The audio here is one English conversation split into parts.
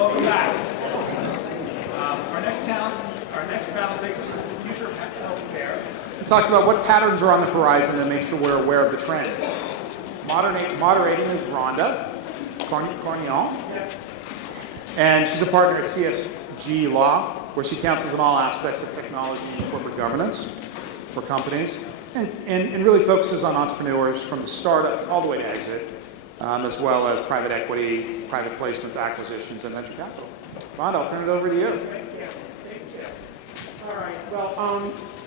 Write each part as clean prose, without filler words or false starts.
Welcome back. Our next panel takes us into the future of healthcare. It talks about what patterns are on the horizon and make sure we're aware of the trends. Moderating is Rhonda Carniol, and she's a partner at CSG Law, where she counsels in all aspects of technology and corporate governance for companies, and really focuses on entrepreneurs from the startup all the way to exit, as well as private equity, private placements, acquisitions, and venture capital. Rhonda, I'll turn it over to you. Thank you. All right. Well,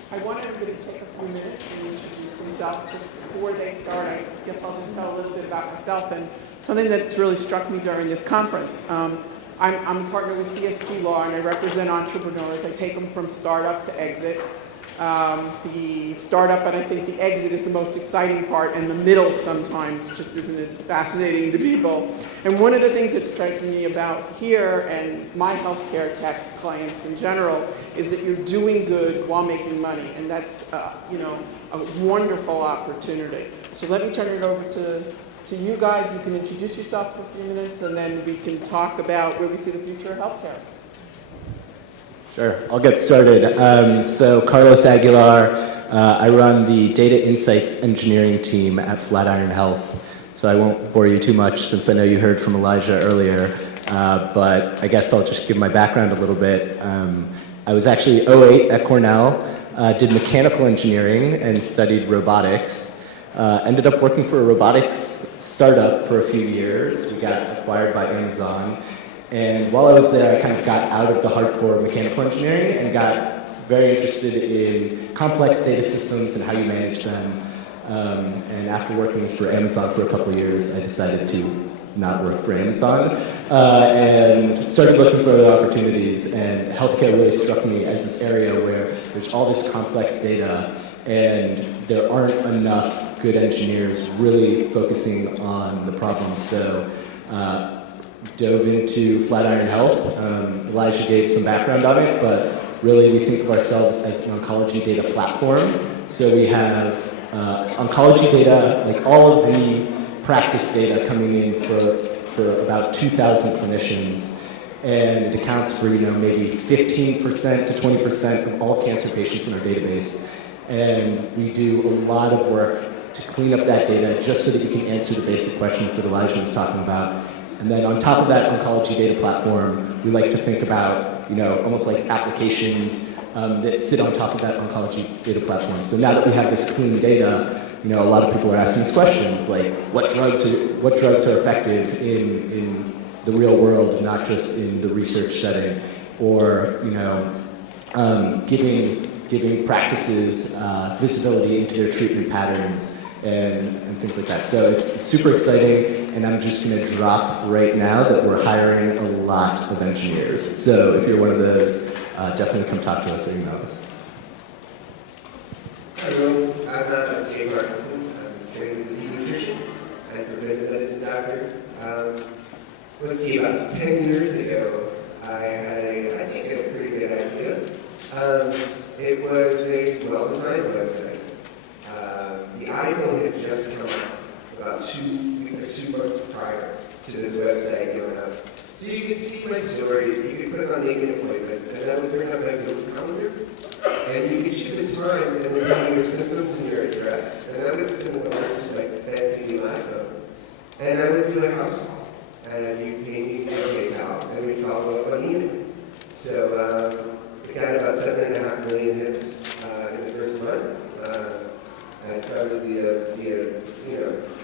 I want everybody to take a few minutes and introduce themselves. Before they start, I guess I'll just tell a little bit about myself and something that really struck me during this conference. I'm a partner with CSG Law, and I represent entrepreneurs. I take them from startup to exit. The startup and I think the exit is the most exciting part, and the middle sometimes just isn't as fascinating to people. And one of the things that's striking me about here and my healthcare tech clients in general is that you're doing good while making money, and that's a wonderful opportunity. So let me turn it over to you guys. You can introduce yourself for a few minutes, and then we can talk about where we see the future of healthcare. Sure, I'll get started. So Carlos Aguilar, I run the data insights engineering team at Flatiron Health. So I won't bore you too much since I know you heard from Elijah earlier, but I guess I'll just give my background a little bit. I was actually 08 at Cornell, did mechanical engineering and studied robotics. Ended up working for a robotics startup for a few years. We got acquired by Amazon. And while I was there, I kind of got out of the hardcore mechanical engineering and got very interested in complex data systems and how you manage them. And after working for Amazon for a couple of years, I decided to not work for Amazon and started looking for other opportunities. And healthcare really struck me as this area where there's all this complex data and there aren't enough good engineers really focusing on the problem. So dove into Flatiron Health. Elijah gave some background on it, but really we think of ourselves as an oncology data platform. So we have oncology data, like all of the practice data coming in for about 2,000 clinicians, and it accounts for maybe 15% to 20% of all cancer patients in our database. And we do a lot of work to clean up that data just so that you can answer the basic questions that Elijah was talking about. And then on top of that oncology data platform, we like to think about, almost like applications that sit on top of that oncology data platform. So now that we have this clean data, a lot of people are asking us questions like, what drugs are effective in the real world, not just in the research setting, or giving practices visibility into their treatment patterns and things like that. So it's super exciting, and I'm just going to drop right now that we're hiring a lot of engineers. So if you're one of those, definitely come talk to us or email us. Hello, I'm Jay Parkinson. I'm trained as a pediatrician and preventive medicine doctor. Let's see, about 10 years ago, I had I think a pretty good idea. It was a well-designed website. The iPhone had just come out about 2 months prior to this website going up. So you could see my story, you could click on make an appointment, and that would bring up my Google Calendar. And you could choose a time and then tell me your symptoms and your address. And that was similar to my fancy new iPhone. And I would do a house call. And you pay me via PayPal, and we follow up on email. So we got about 7.5 million hits in the first month. I'd probably be a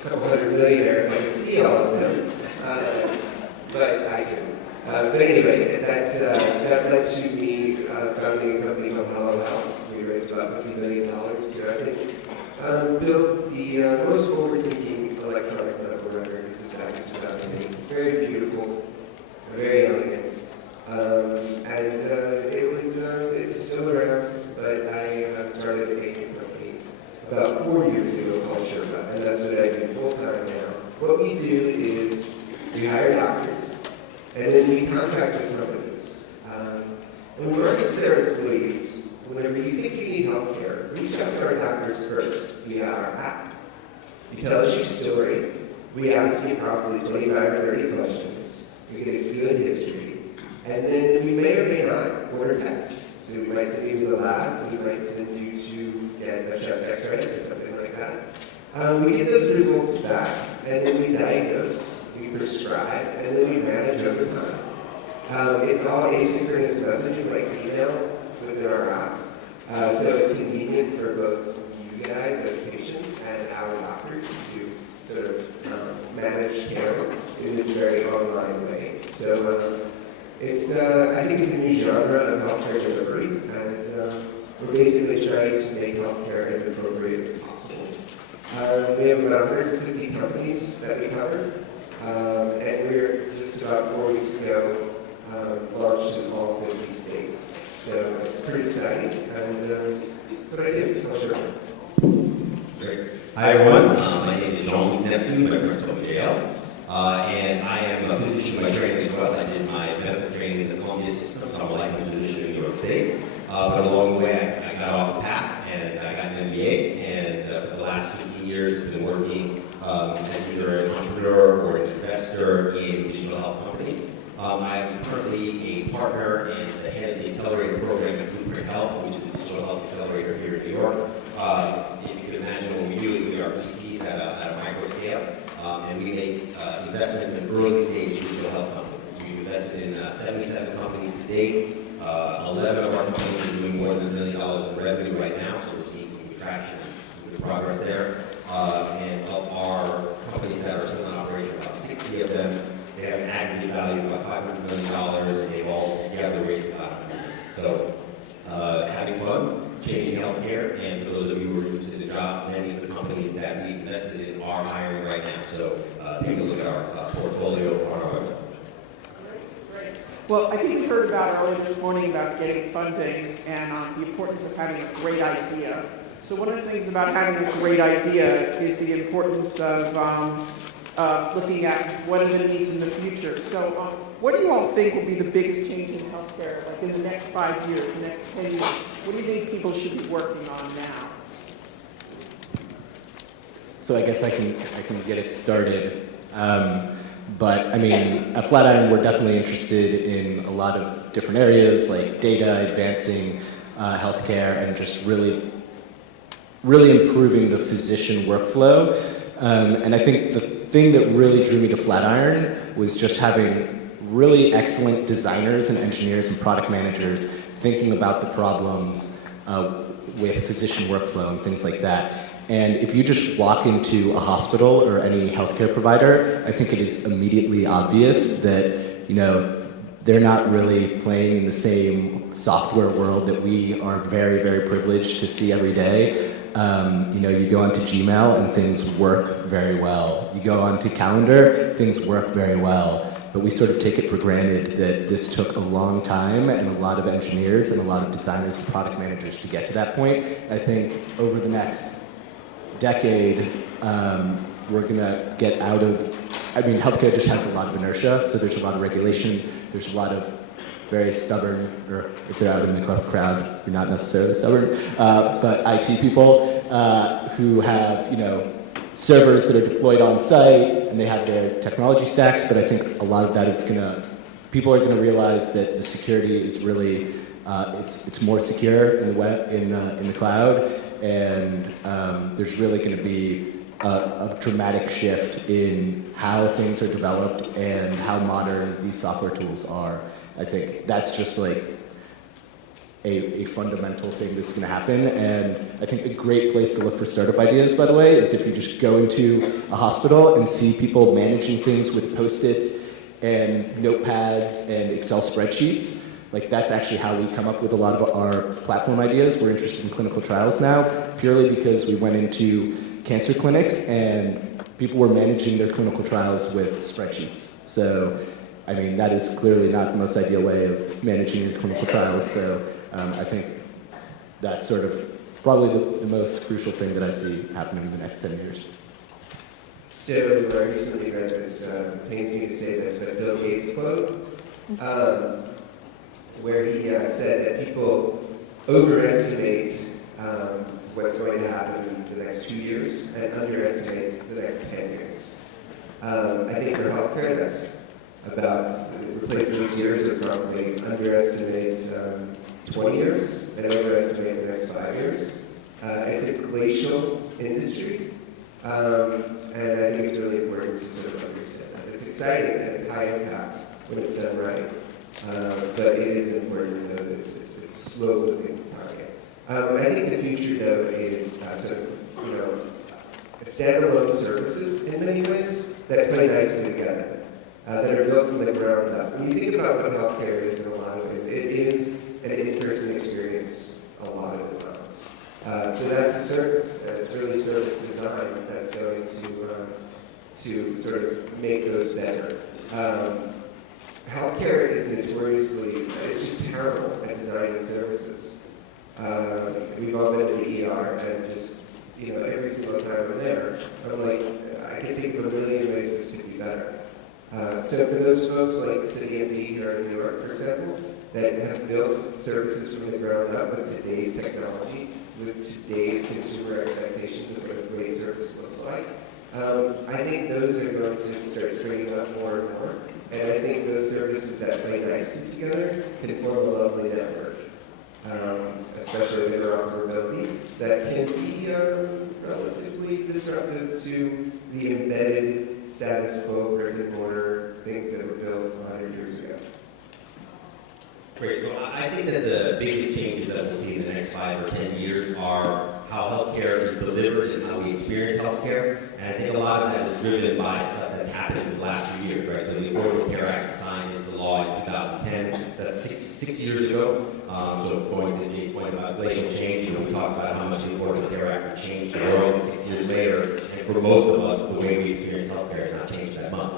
couple hundred millionaire if I could see all of them, but I couldn't. But anyway, that led to me founding a company called Hello Health. We raised about $50 million to, I think, build the most forward-thinking electronic medical record. This is back in 2008. Very beautiful, very elegant, and it's still around. But I started a new company about 4 years ago called Sherpaa, and that's what I do full-time now. What we do is we hire doctors, and then we contract with companies. And we market to their employees, whenever you think you need health care, reach out to our doctors first via our app. You tell us your story. We ask you probably 25 or 30 questions. We get a good history. And then we may or may not order tests. So we might send you to the lab, we might send you to get a chest x-ray or something like that. We get those results back, and then we diagnose, we prescribe, and then we manage over time. It's all asynchronous messaging like email within our app. So it's convenient for both you guys as patients and our doctors to sort of manage care in this very online way. So it's, I think it's a new genre of healthcare delivery, and we're basically trying to make healthcare as appropriate as possible. We have about 150 companies that we cover, and we're just about 4 weeks ago launched in all 50 states. So it's pretty exciting, and it's what I do. Tell Sherpaa. Great. Hi everyone, my name is Jean-Luc, my friends call me JL, and I am a physician by training as well. I did my medical training in the Columbia system, so I'm a licensed physician in New York State. But along the way, I got off the path and I got an MBA, and for the last 15 years I've been working as either an entrepreneur or an investor in digital health companies. I'm currently a partner and the head of the accelerator program at Cornell Health, which is a digital health accelerator here in New York. If you can imagine, what we do is we are VCs at a micro scale, and we make investments in early stage digital health companies. We've invested in 77 companies to date. 11 of our companies are doing more than $1 million in revenue right now, so we're seeing some good traction and some good progress there. And of our companies that are still in operation, about 60 of them, they have an aggregate value of about $500 million, and they've all together raised about $100 million. So, having fun, changing healthcare, and for those of you who are interested in jobs, many of the companies that we invested in are hiring right now. So, take a look at our portfolio on our website. Well, I think we heard about earlier this morning about getting funding and the importance of having a great idea. So one of the things about having a great idea is the importance of looking at what are the needs in the future. So what do you all think will be the biggest change in healthcare, like in the next 5 years, the next 10 years? What do you think people should be working on now? So I guess I can get it started. But I mean, at Flatiron, we're definitely interested in a lot of different areas like data, advancing healthcare, and just really improving the physician workflow. And I think the thing that really drew me to Flatiron was just having really excellent designers and engineers and product managers thinking about the problems with physician workflow and things like that. And if you just walk into a hospital or any healthcare provider, I think it is immediately obvious that, you know, they're not really playing in the same software world that we are very, very privileged to see every day. You know, you go onto Gmail and things work very well. You go onto Calendar, things work very well. But we sort of take it for granted that this took a long time and a lot of engineers and a lot of designers and product managers to get to that point. I think over the next decade, we're gonna get out of, I mean, healthcare just has a lot of inertia, so there's a lot of regulation, there's a lot of very stubborn, or if they're out in the crowd, they're not necessarily stubborn, but IT people who have, you know, servers that are deployed on site and they have their technology stacks, but I think a lot of that is people are gonna realize that the security is really, it's more secure in the web, in the cloud, and there's really going to be a dramatic shift in how things are developed and how modern these software tools are. I think that's just like a fundamental thing that's going to happen, and I think a great place to look for startup ideas, by the way, is if you just go into a hospital and see people managing things with Post-its and notepads and Excel spreadsheets. Like, that's actually how we come up with a lot of our platform ideas. We're interested in clinical trials now, purely because we went into cancer clinics and people were managing their clinical trials with spreadsheets. So, I mean, that is clearly not the most ideal way of managing your clinical trials. So, I think that's sort of probably the most crucial thing that I see happening in the next 10 years. So, I recently read this, pains me to say this, but a Bill Gates quote. Where he said that people overestimate what's going to happen in the next 2 years and underestimate the next 10 years. I think for healthcare, that's about replace those years would probably underestimate 20 years and overestimate the next 5 years. It's a glacial industry, and I think it's really important to sort of understand that. It's exciting and it's high impact when it's done right, but it is important to know that it's a slow-moving target. I think the future, though, is sort of, standalone services in many ways that play nicely together, that are built from the ground up. When you think about what healthcare is in a lot of ways, it is an in-person experience a lot of the times. So that's a service, and it's really service design that's going to sort of make those better. Healthcare is notoriously, it's just terrible at designing services. We've all been in the ER, and just, every single time I'm there, I'm like, I can think of a million ways this could be better. So for those folks like CityMD here in New York, for example, that have built services from the ground up with today's technology, with today's consumer expectations of what a great service looks like, I think those are going to start springing up more and more. And I think those services that play nicely together can form a lovely network, especially with interoperability, that can be relatively disruptive to the embedded status quo brick and mortar things that were built 100 years ago. Great. So I think that the biggest changes that we'll see in the next 5 or 10 years are how healthcare is delivered and how we experience healthcare. And I think a lot of that is driven by stuff that's happened in the last few years, right? So the Affordable Care Act was signed into law in 2010. That's six years ago. So going to Jay's point about glacial change, we talked about how much the Affordable Care Act would change the world, and 6 years later, and for most of us, the way we experience healthcare has not changed that much.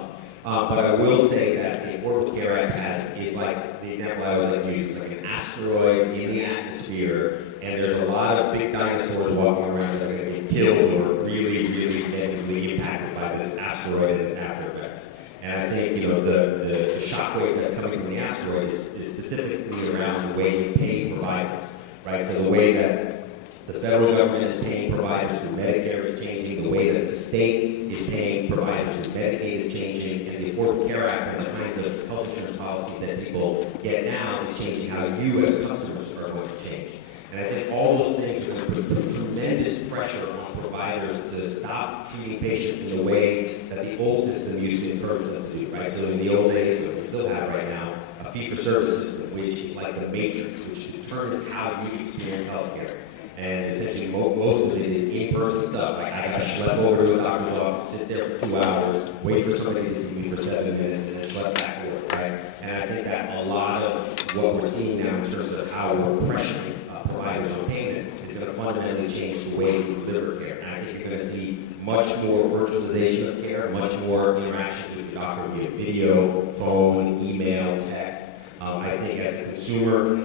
But I will say that the Affordable Care Act is like, the example I always like to use is like an asteroid in the atmosphere, and there's a lot of big dinosaurs walking around that are going to be killed or really, really negatively impacted by this asteroid and its after effects. And I think, the shockwave that's coming from the asteroid is specifically around the way you pay providers, right? So the way that the federal government is paying providers through Medicare is changing, the way that the state is paying providers through Medicaid is changing, and the Affordable Care Act and the kinds of health insurance policies that people get now is changing how you as customers are going to change. And I think all those things are going to put tremendous pressure on providers to stop treating patients in the way that the old system used to encourage them to do, right? So in the old days, what we still have right now, a fee-for-service system, which is like the matrix, which determines how you experience healthcare. And essentially, most of it is in-person stuff. Like, I got to schlep over to a doctor's office, sit there for 2 hours, wait for somebody to see me for 7 minutes, and then schlep back to work, right? And I think that a lot of what we're seeing now in terms of how we're pressuring providers on payment is going to fundamentally change the way we deliver care. And I think you're going to see much more virtualization of care, much more interactions with your doctor via video, phone, email, text. I think as a consumer,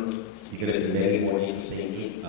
you're going to see many more interesting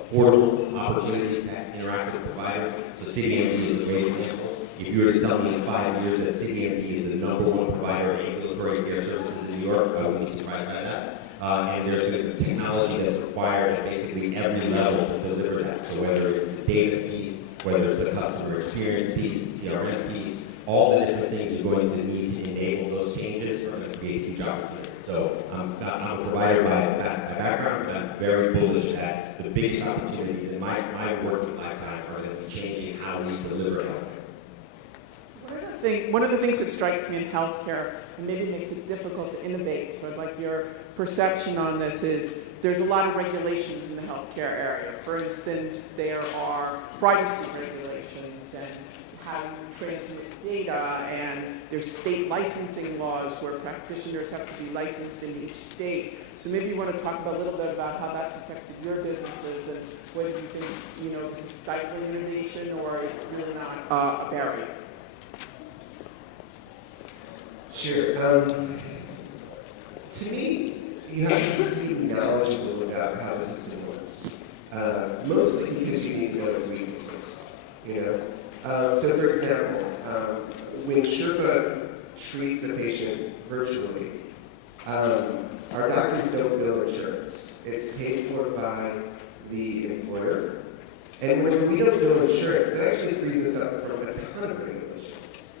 affordable opportunities to interact with the provider. So CityMD is a great example. If you were to tell me in 5 years that CityMD is the #1 provider of ambulatory care services in New York, I wouldn't be surprised by that. And there's going to be technology that's required at basically every level to deliver that. So whether it's the data piece, whether it's the customer experience piece, the CRM piece, all the different things you're going to need to enable those changes are going to create huge opportunities. So I'm a provider by background, but I'm very bullish that the biggest opportunities in my working lifetime are going to be changing how we deliver healthcare. One of the things that strikes me in healthcare and maybe makes it difficult to innovate, so I'd like your perception on this, is there's a lot of regulations in the healthcare area. For instance, there are privacy regulations and how you transmit data, and there's state licensing laws where practitioners have to be licensed in each state. So maybe you want to talk about a little bit about how that's affected your businesses and whether you think, this is stifling innovation or it's really not a barrier. Sure. To me, you have to be knowledgeable about how the system works. Mostly because you need to know its weaknesses. So for example, when Sherpaa treats a patient virtually, our doctors don't bill insurance. It's paid for by the employer. And when we don't bill insurance, it actually frees us up from a ton of regulations.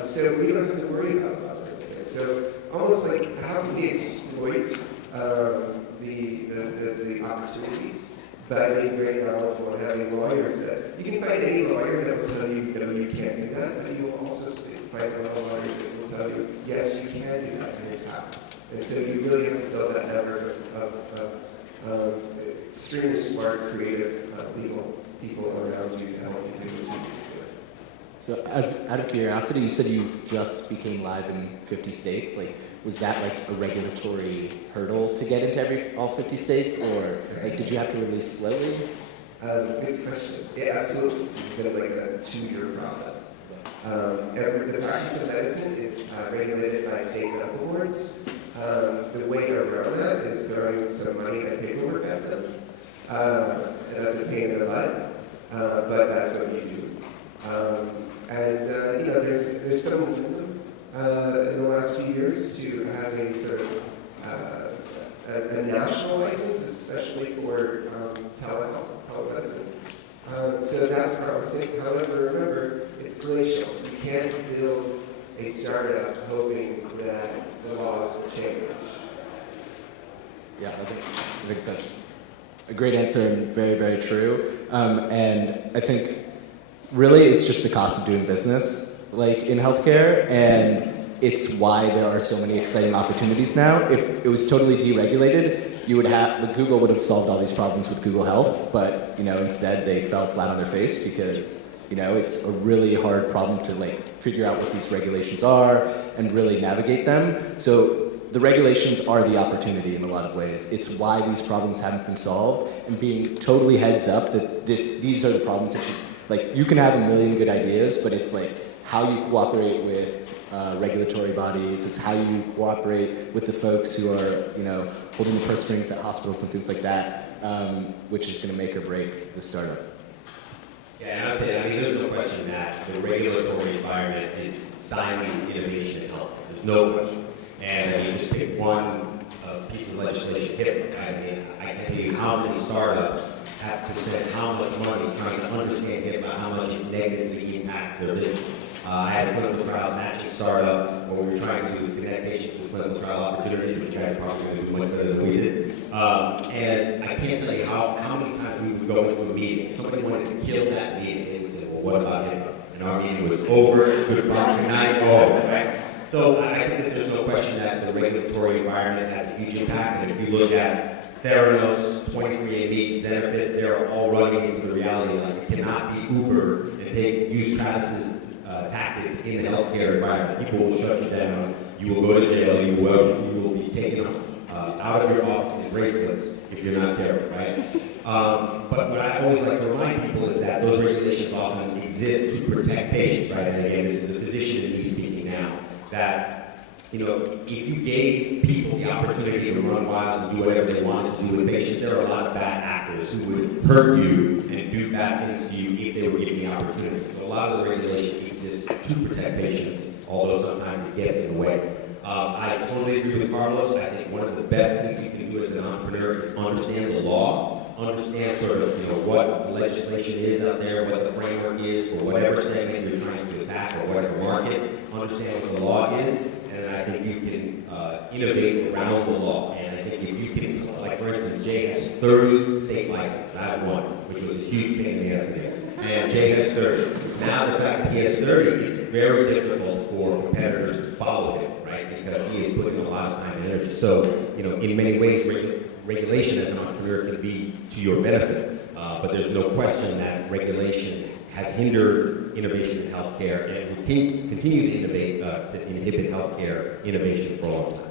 So we don't have to worry about a lot of those things. So almost like how can we exploit the opportunities by being very knowledgeable and having lawyers that you can find any lawyer that will tell you no, you can't do that, but you will also find a lot of lawyers that will tell you yes, you can do that, and here's how. And so you really have to build that network of extremely smart, creative legal people around you to help you do what you do. So out of curiosity, you said you just became live in 50 states. Like, was that like a regulatory hurdle to get into all 50 states, or like did you have to release slowly? Good question. Yeah, absolutely. This has been like a 2-year process. The practice of medicine is regulated by state medical boards. The way around that is throwing some money and paperwork at them. And that's a pain in the butt, but that's what you do. You know, there's some momentum in the last few years to have a sort of a national license, especially for telehealth, telemedicine. So that's promising. However, remember, it's glacial. You can't build a startup hoping that the laws will change. Yeah, I think that's a great answer and very, very true. And I think really it's just the cost of doing business, like in healthcare, and it's why there are so many exciting opportunities now. If it was totally deregulated, Google would have solved all these problems with Google Health, but instead they fell flat on their face because it's a really hard problem to like figure out what these regulations are and really navigate them. So the regulations are the opportunity in a lot of ways. It's why these problems haven't been solved, and being totally heads up that these are the problems that you can have a million good ideas, but it's like how you cooperate with regulatory bodies. It's how you cooperate with the folks who are, holding the purse strings at hospitals and things like that, which is going to make or break the startup. Yeah, and I would say, there's no question that the regulatory environment is stymies innovation in health. There's no question. And you just pick one piece of legislation, HIPAA, right? I can tell you how many startups have to spend how much money trying to understand HIPAA, how much it negatively impacts their business. I had a clinical trials matching startup where we were trying to do is connect patients with clinical trial opportunities, which you guys are probably going to do much better than we did. And I can't tell you how many times we would go into a meeting. If somebody wanted to kill that meeting, they would say, well, what about HIPAA? And our meeting was over, good luck, good night, right? So I think that there's no question that the regulatory environment has a huge impact. And if you look at Theranos, 23andMe, Zenefits, they're all running into the reality like you cannot be Uber and use Travis's tactics in the healthcare environment. People will shut you down. You will go to jail. You will be taken out of your office in bracelets if you're not there, right? But what I always like to remind people is that those regulations often exist to protect patients, right? And again, this is the physician in me speaking now. That if you gave people the opportunity to run wild and do whatever they wanted to do with patients, there are a lot of bad actors who would hurt you and do bad things to you if they were given the opportunity. So a lot of the regulation exists to protect patients, although sometimes it gets in the way. I totally agree with Carlos. I think one of the best things you can do as an entrepreneur is understand the law, understand sort of what the legislation is out there, what the framework is for whatever segment you're trying to attack or whatever market, understand what the law is, and I think you can innovate around the law. And I think if you can, like for instance, Jay has 30 state licenses. I have one, which was a huge pain in the ass to get. And Jay has 30. Now the fact that he has 30, it's very difficult for competitors to follow him, right? Because he is putting a lot of time and energy. So, in many ways, regulation as an entrepreneur can be to your benefit. But there's no question that regulation has hindered innovation in healthcare, and it will continue to inhibit healthcare innovation for a long time.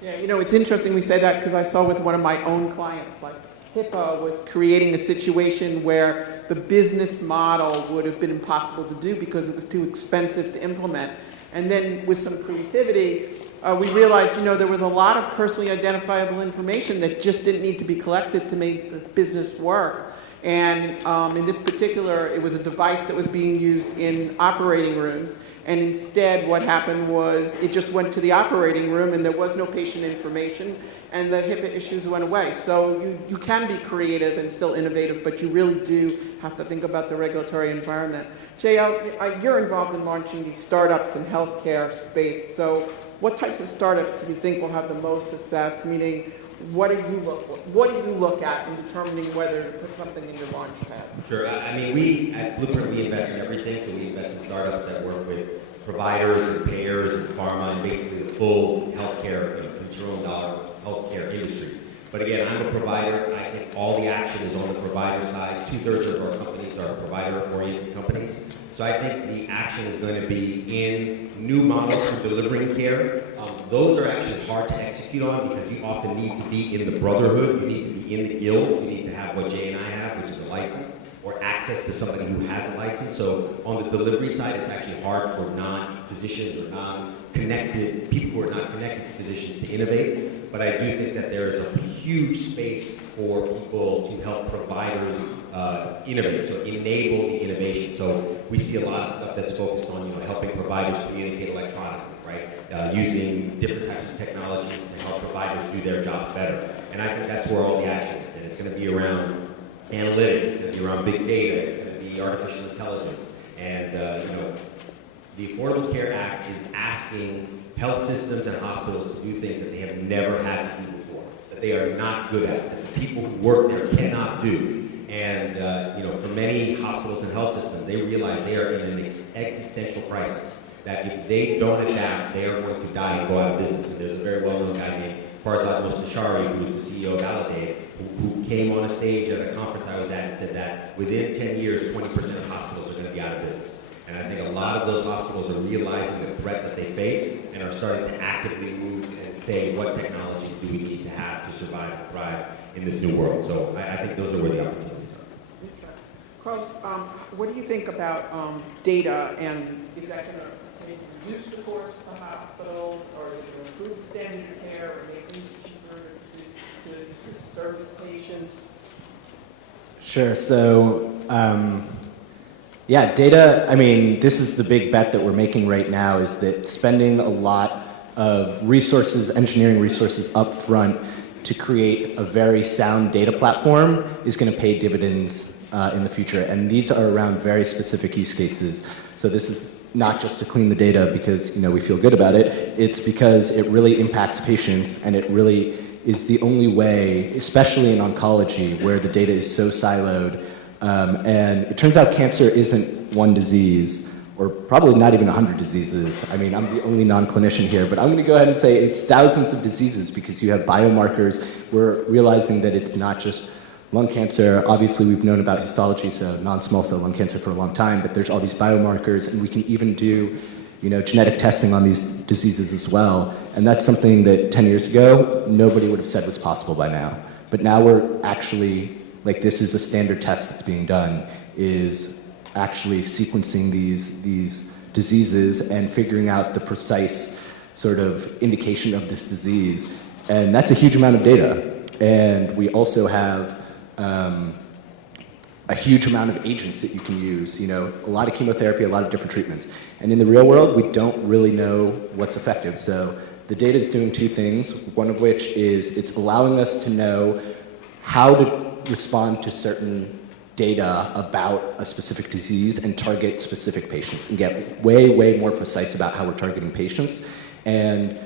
Yeah, it's interesting we say that because I saw with one of my own clients, like HIPAA was creating a situation where the business model would have been impossible to do because it was too expensive to implement. And then with some creativity, we realized, there was a lot of personally identifiable information that just didn't need to be collected to make the business work. And in this particular, it was a device that was being used in operating rooms. And instead, what happened was it just went to the operating room and there was no patient information and the HIPAA issues went away. So you can be creative and still innovative, but you really do have to think about the regulatory environment. Jay, you're involved in launching these startups in healthcare space. So what types of startups do you think will have the most success? Meaning, what do you look at in determining whether to put something in your launch pad? Sure. I mean, we at Blueprint, we invest in everything. So we invest in startups that work with providers and payers and pharma and basically the full healthcare, $3 trillion healthcare industry. But again, I'm a provider. I think all the action is on the provider side. 2/3 of our companies are provider-oriented companies. So I think the action is going to be in new models for delivering care. Those are actually hard to execute on because you often need to be in the brotherhood, you need to be in the guild, you need to have what Jay and I have, which is a license, or access to somebody who has a license. So on the delivery side, it's actually hard for non-physicians or non-connected, people who are not connected to physicians to innovate. But I do think that there is a huge space for people to help providers innovate, so enable the innovation. So we see a lot of stuff that's focused on helping providers communicate electronically, right? Using different types of technologies to help providers do their jobs better. And I think that's where all the action is. And it's going to be around analytics, it's going to be around big data, it's going to be artificial intelligence. And the Affordable Care Act is asking health systems and hospitals to do things that they have never had to do before, that they are not good at, that the people who work there cannot do. And for many hospitals and health systems, they realize they are in an existential crisis, that if they don't adapt, they are going to die and go out of business. And there's a very well-known guy named Farzad Mostashari, who is the CEO of Validate, who came on a stage at a conference I was at and said that within 10 years, 20% of hospitals are going to be out of business. And I think a lot of those hospitals are realizing the threat that they face and are starting to actively move and say, what technologies do we need to have to survive and thrive in this new world? So I think those are where the opportunities are. Carlos, what do you think about data, and is that going to reduce the cost of hospitals, or is it going to improve the standard of care, or make things cheaper to service patients? Sure. So, data, I mean, this is the big bet that we're making right now, is that spending a lot of resources, engineering resources up front to create a very sound data platform is going to pay dividends in the future. And these are around very specific use cases. So this is not just to clean the data because we feel good about it. It's because it really impacts patients, and it really is the only way, especially in oncology, where the data is so siloed. And it turns out cancer isn't one disease, or probably not even 100 diseases. I mean, I'm the only non-clinician here, but I'm going to go ahead and say it's thousands of diseases because you have biomarkers. We're realizing that it's not just lung cancer. Obviously, we've known about histology, so non-small cell lung cancer for a long time, but there's all these biomarkers, and we can even do genetic testing on these diseases as well. And that's something that 10 years ago, nobody would have said was possible by now. But now we're actually, this is a standard test that's being done, is actually sequencing these diseases and figuring out the precise sort of indication of this disease. And that's a huge amount of data. And we also have a huge amount of agents that you can use, a lot of chemotherapy, a lot of different treatments. And in the real world, we don't really know what's effective. So the data is doing two things, one of which is it's allowing us to know how to respond to certain data about a specific disease and target specific patients and get way, way more precise about how we're targeting patients, and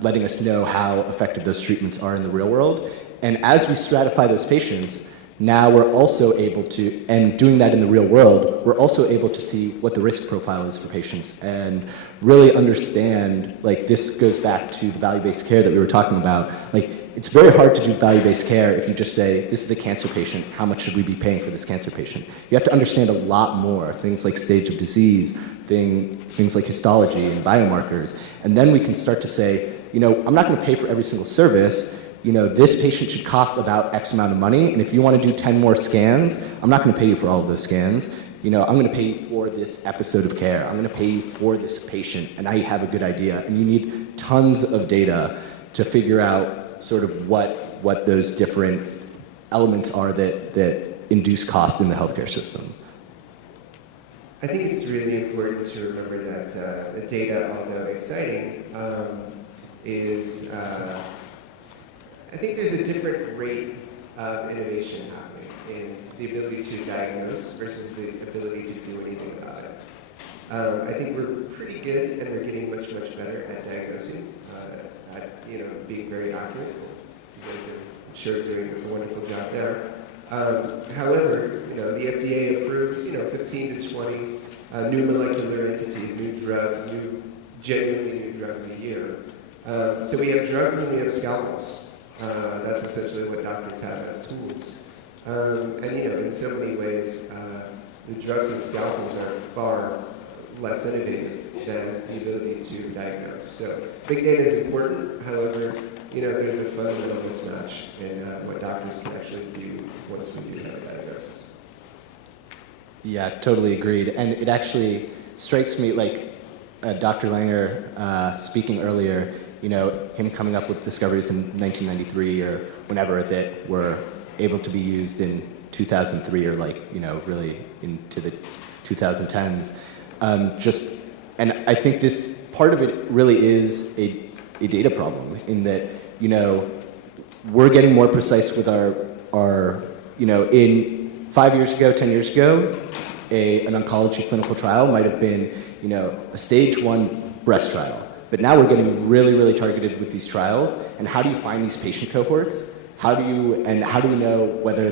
letting us know how effective those treatments are in the real world. And as we stratify those patients, now we're also able to, and doing that in the real world, we're also able to see what the risk profile is for patients and really understand, this goes back to the value-based care that we were talking about. It's very hard to do value-based care if you just say, this is a cancer patient, how much should we be paying for this cancer patient? You have to understand a lot more, things like stage of disease, things like histology and biomarkers. And then we can start to say, I'm not going to pay for every single service. This patient should cost about X amount of money, and if you want to do 10 more scans, I'm not going to pay you for all of those scans. I'm going to pay you for this episode of care. I'm going to pay you for this patient, and I have a good idea. And you need tons of data to figure out sort of what those different elements are that induce cost in the healthcare system? I think it's really important to remember that the data, although exciting, is, I think there's a different rate of innovation happening in the ability to diagnose versus the ability to do anything about it. I think we're pretty good and we're getting much, much better at diagnosing, at being very accurate. You guys are, I'm sure, doing a wonderful job there. However, the FDA approves, 15 to 20 new molecular entities, new drugs, genuinely new drugs a year. So we have drugs and we have scalpels. That's essentially what doctors have as tools. And in so many ways, the drugs and scalpels are far less innovative than the ability to diagnose. So big data is important. However, there's a fundamental mismatch in what doctors can actually do once we do have a diagnosis. Yeah, totally agreed. And it actually strikes me like Dr. Langer speaking earlier, him coming up with discoveries in 1993 or whenever that were able to be used in 2003 or really into the 2010s. And I think this part of it really is a data problem in that, we're getting more precise with our in 5 years ago, 10 years ago, an oncology clinical trial might have been, a stage 1 breast trial. But now we're getting really, really targeted with these trials. And how do you find these patient cohorts? How do we know whether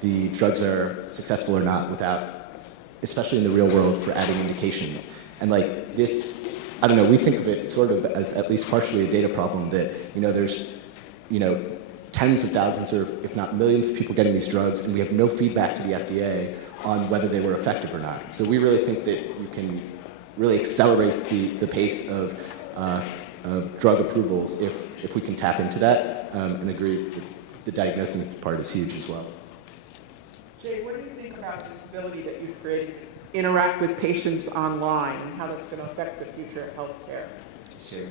the drugs are successful or not without, especially in the real world, for adding indications? And this, I don't know, we think of it sort of as at least partially a data problem that, there's, tens of thousands or if not millions of people getting these drugs, and we have no feedback to the FDA on whether they were effective or not. So we really think that you can really accelerate the pace of drug approvals if we can tap into that, and agree that the diagnosing part is huge as well. Jay, what do you think about this ability that you've created to interact with patients online and how that's going to affect the future of healthcare? Sure.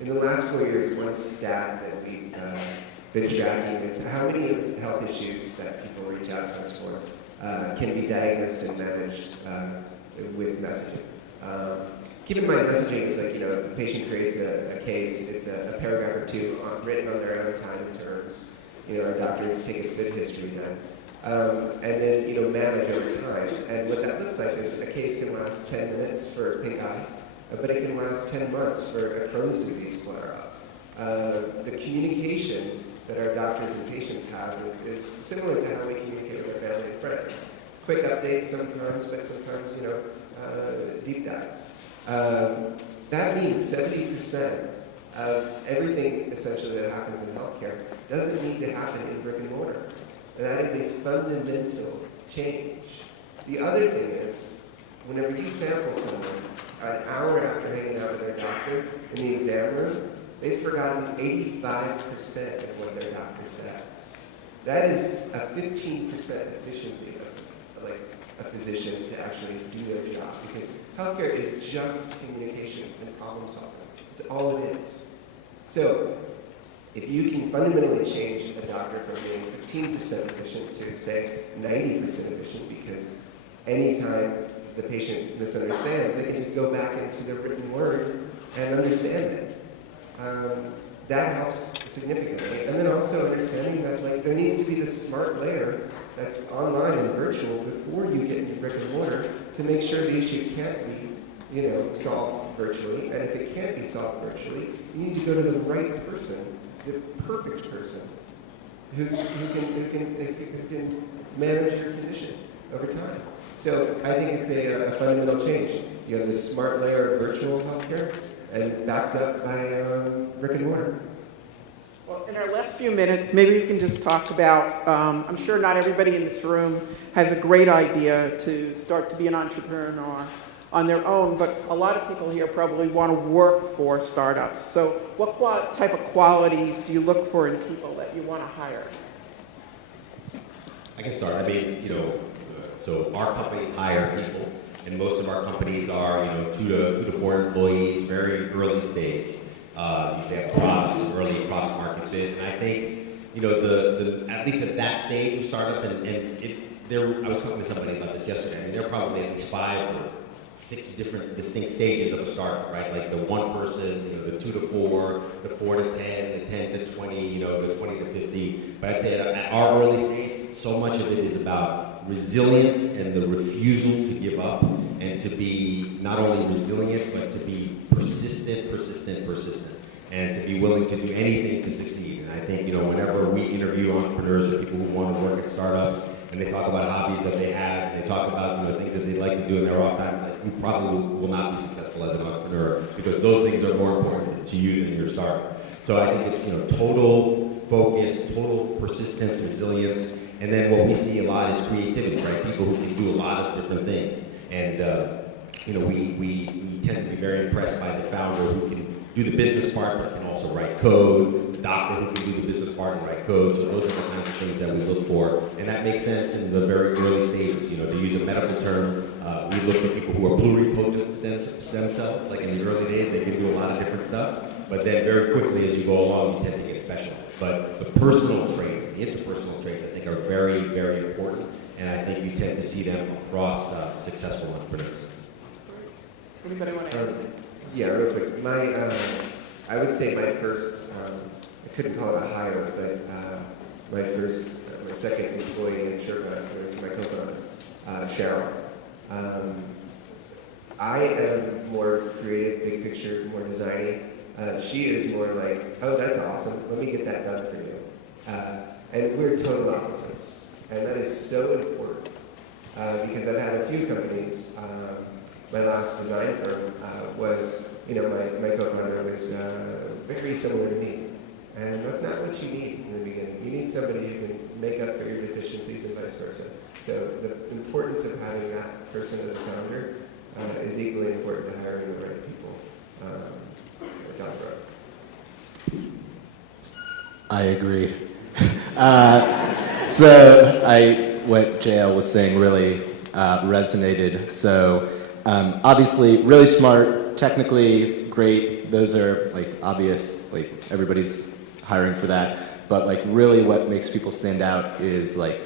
In the last 4 years, one stat that we've been tracking is how many of health issues that people reach out to us for can be diagnosed and managed with messaging. Keep in mind, messaging is the patient creates a case, it's a paragraph or two written on their own time and terms. Our doctors take a good history then. And then, manage over time. And what that looks like is a case can last 10 minutes for a pink eye, but it can last 10 months for a Crohn's disease flare-up. The communication that our doctors and patients have is similar to how we communicate with our family and friends. It's quick updates sometimes, but sometimes, deep dives. That means 70% of everything essentially that happens in healthcare doesn't need to happen in brick and mortar. And that is a fundamental change. The other thing is, whenever you sample someone, an hour after hanging out with their doctor in the exam room, they've forgotten 85% of what their doctor says. That is a 15% efficiency of a physician to actually do their job, because healthcare is just communication and problem solving. It's all it is. So if you can fundamentally change a doctor from being 15% efficient to, say, 90% efficient, because anytime the patient misunderstands, they can just go back into their written word and understand it. That helps significantly. And then also understanding that there needs to be this smart layer that's online and virtual before you get into brick and mortar to make sure the issue can't be, solved virtually. And if it can't be solved virtually, you need to go to the right person, the perfect person, who can manage your condition over time. So I think it's a fundamental change. You have this smart layer of virtual healthcare and backed up by brick and mortar. Well, in our last few minutes, maybe we can just talk about, I'm sure not everybody in this room has a great idea to start to be an entrepreneur on their own, but a lot of people here probably want to work for startups. So what type of qualities do you look for in people that you want to hire? I can start. So our companies hire people, and most of our companies are, 2 to 4 employees, very early stage. Usually have products, early product market fit. And I think you know, at least at that stage of startups, I was talking to somebody about this yesterday. I mean, there are probably at least 5 or 6 different distinct stages of a startup, right? Like the 1 person, you know, the 2 to 4, the 4 to 10, the 10 to 20, you know, the 20 to 50. But I'd say at our early stage, so much of it is about resilience and the refusal to give up, and to be not only resilient, but to be persistent, and to be willing to do anything to succeed. And I think, you know, whenever we interview entrepreneurs or people who want to work at startups, and they talk about hobbies that they have, and they talk about, you know, things that they like to do in their off time, like, you probably will not be successful as an entrepreneur, because those things are more important to you than your startup. So I think it's, you know, total focus, total persistence, resilience, and then what we see a lot is creativity, right? People who can do a lot of different things. And, you know, we tend to be very impressed by the founder who can do the business part, but can also write code, the doctor who can do the business part and write code. So those are the kinds of things that we look for. And that makes sense in the very early stages. You know, to use a medical term, we look for people who are pluripotent stem cells. Like in the early days, they can do a lot of different stuff. But then very quickly, as you go along, you tend to get specialized. But the personal traits, the interpersonal traits, I think are very, very important. And I think you tend to see them across successful entrepreneurs. Anybody want to add? Yeah, real quick. I would say my first, I couldn't call it a hire, but my second employee in Sherpaa was my co-founder, Cheryl. I am more creative, big picture, more designy. She is more like, oh, that's awesome. Let me get that done for you. And we're total opposites. And that is so important because I've had a few companies. My last design firm was, you know, my co-founder was very similar to me. And that's not what you need in the beginning. You need somebody who can make up for your deficiencies and vice versa. So the importance of having that person as a founder is equally important to hiring the right people down the road. I agree. What JL was saying really resonated. So obviously really smart, technically great. Those are like obvious, like everybody's hiring for that. But like really what makes people stand out is like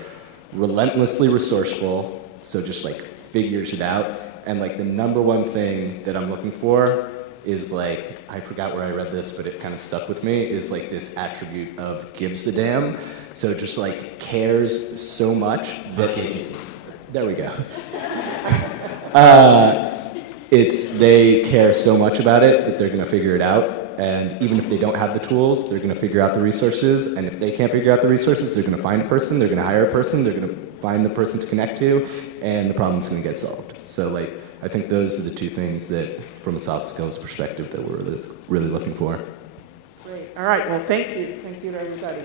relentlessly resourceful. So just like figures it out. And like the number one thing that I'm looking for is like, I forgot where I read this, but it kind of stuck with me, is like this attribute of gives a damn. So just like cares so much that, there we go. They care so much about it that they're gonna figure it out. And even if they don't have the tools, they're gonna figure out the resources. And if they can't figure out the resources, they're gonna find a person, they're gonna hire a person, they're gonna find the person to connect to, and the problem's gonna get solved. So like, I think those are the 2 things that, from a soft skills perspective, that we're really looking for. Great. All right. Well, thank you. Thank you to everybody.